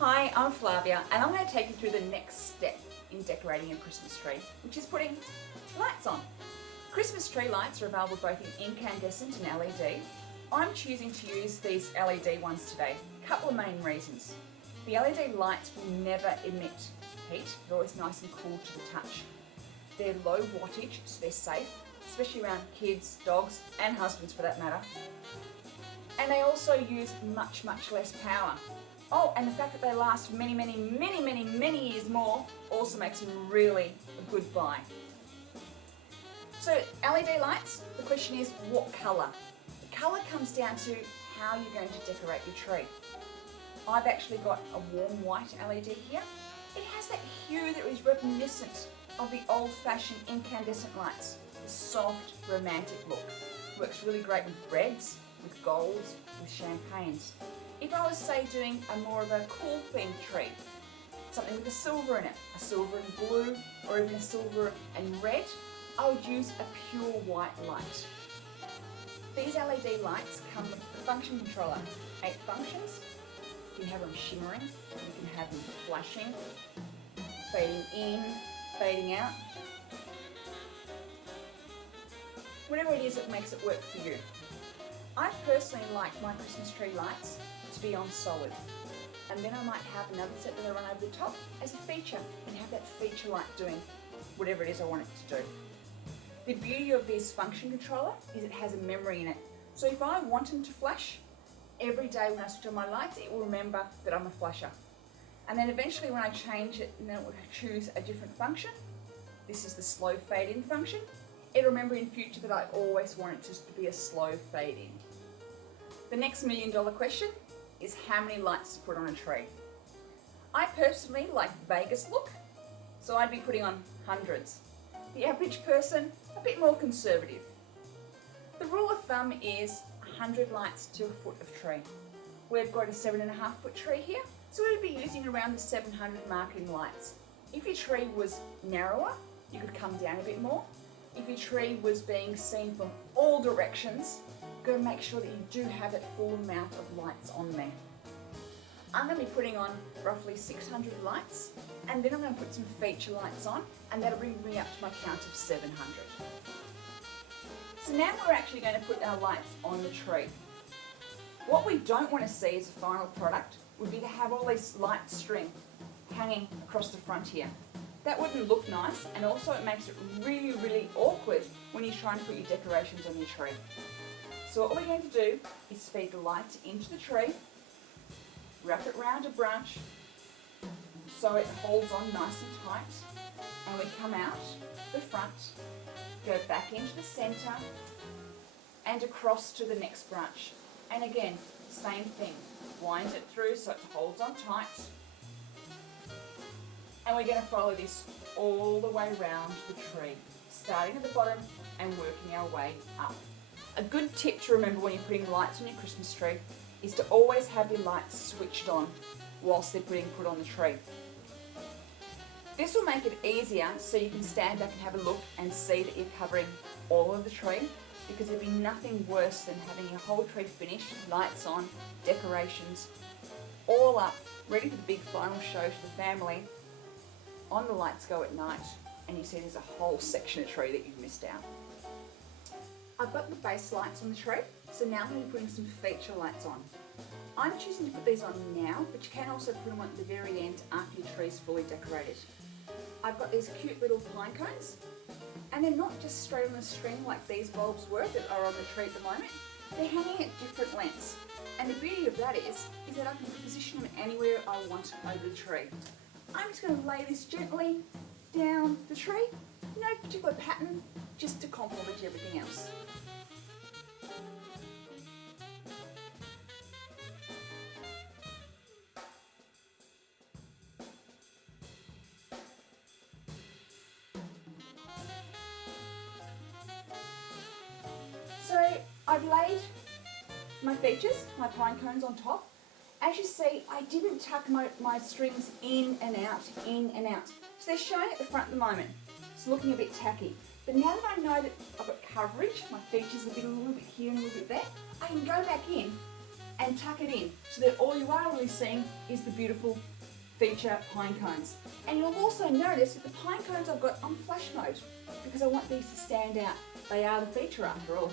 Hi, I'm Flavia and I'm going to take you through the next step in decorating a Christmas tree, which is putting lights on. Christmas tree lights are available both in incandescent and LED. I'm choosing to use these LED ones today. A couple of main reasons. The LED lights will never emit heat. They're always nice and cool to the touch. They're low wattage, so they're safe, especially around kids, dogs and husbands for that matter. And they also use much less power. Oh, and the fact that they last many years more also makes them really a good buy. So LED lights, the question is what colour? The colour comes down to how you're going to decorate your tree. I've actually got a warm white LED here. It has that hue that is reminiscent of the old-fashioned incandescent lights. The soft, romantic look. Works really great with reds, with golds, with champagnes. If I was, say, doing a more of a cool themed tree, something with a silver in it, a silver and blue, or even a silver and red, I would use a pure white light. These LED lights come with a function controller. 8 functions. You can have them shimmering, you can have them flashing, fading in, fading out. Whatever it is that makes it work for you. I personally like my Christmas tree lights to be on solid, and then I might have another set that I run over the top as a feature and have that feature light doing whatever it is I want it to do. The beauty of this function controller is it has a memory in it, so if I want them to flash, every day when I switch on my lights it will remember that I'm a flasher, and then eventually when I change it and then it will choose a different function. This is the slow fade in function. It'll remember in future that I always want it just to be a slow fade in. The next $1 million question is how many lights to put on a tree. I personally like Vegas look, so I'd be putting on hundreds. The average person, a bit more conservative. The rule of thumb is 100 lights to a foot of tree. We've got a 7.5 foot tree here, so we'd be using around the 700 mark in lights. If your tree was narrower, you could come down a bit more. If your tree was being seen from all directions, go make sure that you do have that full amount of lights on there. I'm going to be putting on roughly 600 lights, and then I'm going to put some feature lights on, and that'll bring me up to my count of 700. So now we're actually going to put our lights on the tree. What we don't want to see as a final product would be to have all this light string hanging across the front here. That wouldn't look nice, and also it makes it really awkward when you're trying to put your decorations on your tree. So what we're going to do is feed the light into the tree, wrap it round a branch so it holds on nice and tight, and we come out the front, go back into the centre and across to the next branch. And again, same thing, wind it through so it holds on tight. And we're going to follow this all the way around the tree, starting at the bottom and working our way up. A good tip to remember when you're putting lights on your Christmas tree is to always have your lights switched on whilst they're being put on the tree. This will make it easier so you can stand back and have a look and see that you're covering all of the tree, because there'd be nothing worse than having your whole tree finished, lights on, decorations, all up, ready for the big final show to the family. On the lights go at night and you see there's a whole section of tree that you've missed out. I've got the base lights on the tree, so now I'm going to be putting some feature lights on. I'm choosing to put these on now, but you can also put them on at the very end after your tree is fully decorated. I've got these cute little pine cones, and they're not just straight on a string like these bulbs were that are on the tree at the moment. They're hanging at different lengths, and the beauty of that is that I can position them anywhere I want over the tree. I'm just going to lay this gently down the tree, no particular pattern, just to complement everything else. So I've laid my features, my pine cones on top. As you see, I didn't tuck my strings in and out. So they're showing at the front at the moment. It's looking a bit tacky. But now that I know that I've got coverage, my features have been a little bit here and a little bit there, I can go back in and tuck it in so that all you are really seeing is the beautiful feature pine cones. And you'll also notice that the pine cones I've got on flash mode because I want these to stand out. They are the feature after all.